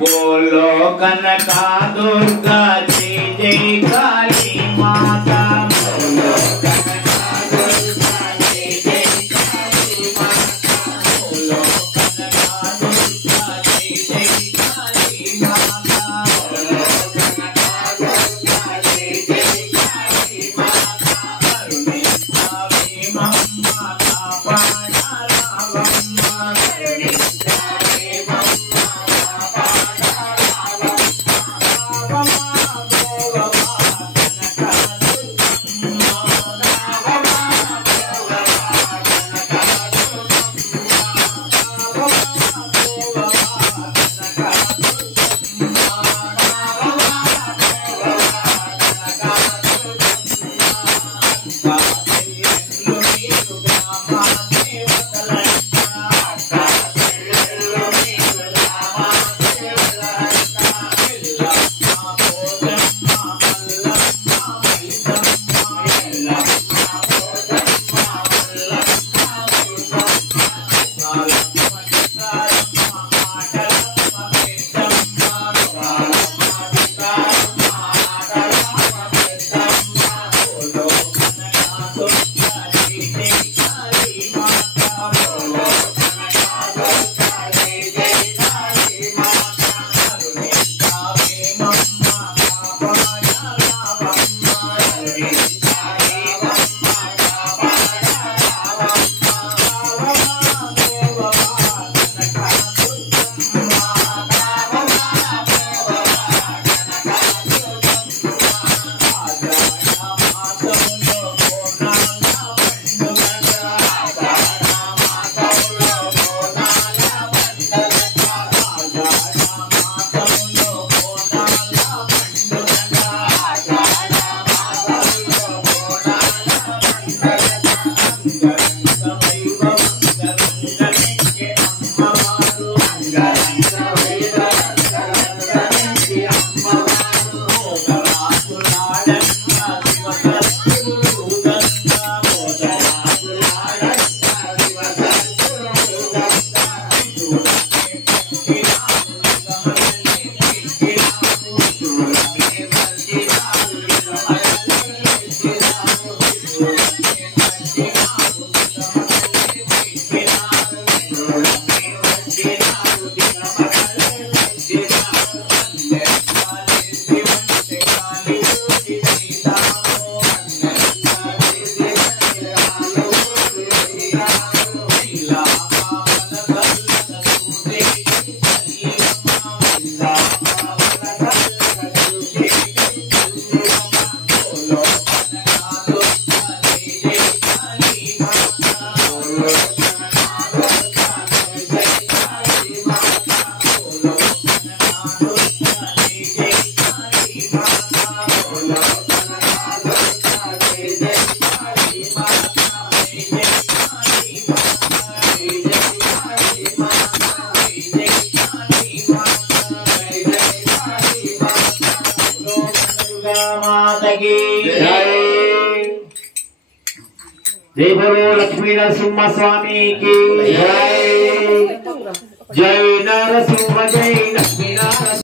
बोलो कनका दुर्गा जय जय काली माता। बोलो कनका दुर्गा जय जय काली माता। बोलो कनका दुर्गा जय जय काली माता। बोलो कनका दुर्गा जय जय काली माता। करुणे भावे मम्मा कापाडा रावम्मा। करुणे भावे मम्मा जय बोलो लक्ष्मी नरसिम्हा स्वामी की जय। जय नरसिंह जय लक्ष्मी नरसिंह।